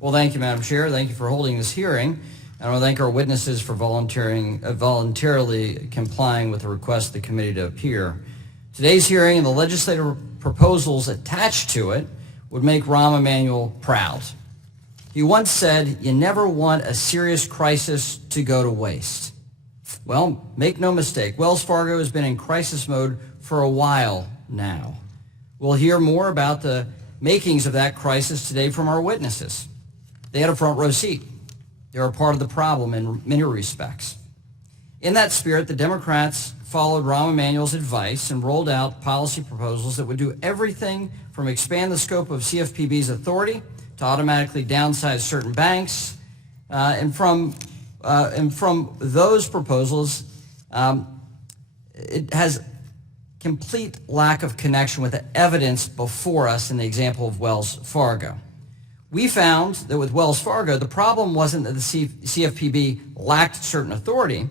Well, thank you, Madam Chair. Thank you for holding this hearing. And I want to thank our witnesses for voluntarily complying with the request of the committee to appear. Today's hearing and the legislative proposals attached to it would make Rahm Emanuel proud. He once said, "You never want a serious crisis to go to waste." Well, make no mistake, Wells Fargo has been in crisis mode for a while now. We'll hear more about the makings of that crisis today from our witnesses. They had a front row seat. They are part of the problem in many respects. In that spirit, the Democrats followed Rahm Emanuel's advice and rolled out policy proposals that would do everything from expand the scope of CFPB's authority to automatically downsize certain banks. And from those proposals, it has complete lack of connection with the evidence before us in the example of Wells Fargo. We found that with Wells Fargo, the problem wasn't that the CFPB lacked certain authority.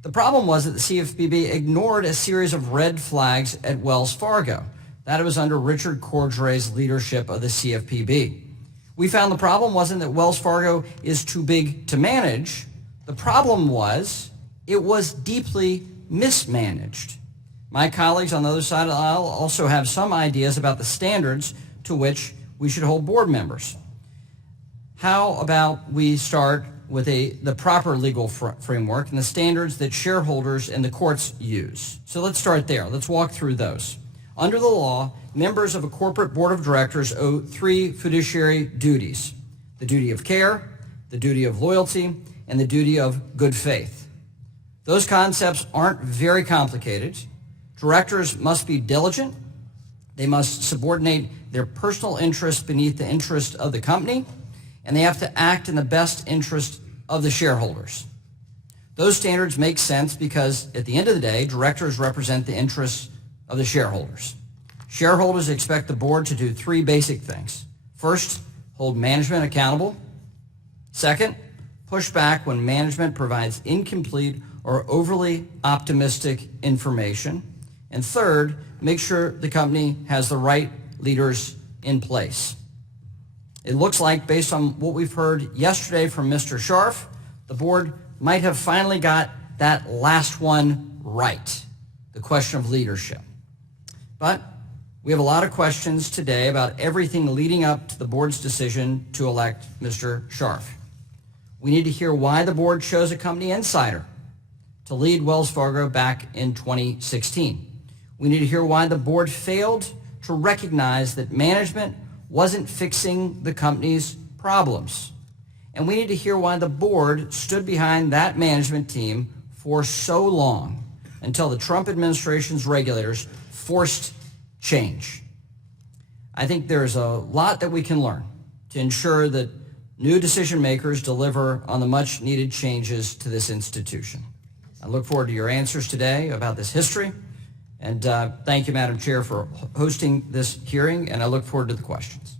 The problem was that the CFPB ignored a series of red flags at Wells Fargo. That was under Richard Cordray's leadership of the CFPB. We found the problem wasn't that Wells Fargo is too big to manage. The problem was it was deeply mismanaged. My colleagues on the other side of the aisle also have some ideas about the standards to which we should hold board members. How about we start with the proper legal framework and the standards that shareholders and the courts use? So let's start there. Let's walk through those. Under the law, members of a corporate board of directors owe 3 fiduciary duties: the duty of care, the duty of loyalty, and the duty of good faith. Those concepts aren't very complicated. Directors must be diligent. They must subordinate their personal interests beneath the interest of the company, and they have to act in the best interest of the shareholders. Those standards make sense because at the end of the day, directors represent the interests of the shareholders. Shareholders expect the board to do 3 basic things. First, hold management accountable. Second, push back when management provides incomplete or overly optimistic information. And third, make sure the company has the right leaders in place. It looks like, based on what we've heard yesterday from Mr. Scharf, the board might have finally got that last one right, the question of leadership. But we have a lot of questions today about everything leading up to the board's decision to elect Mr. Scharf. We need to hear why the board chose a company insider to lead Wells Fargo back in 2016. We need to hear why the board failed to recognize that management wasn't fixing the company's problems. And we need to hear why the board stood behind that management team for so long until the Trump administration's regulators forced change. I think there's a lot that we can learn to ensure that new decision makers deliver on the much needed changes to this institution. I look forward to your answers today about this history. And thank you, Madam Chair, for hosting this hearing, and I look forward to the questions.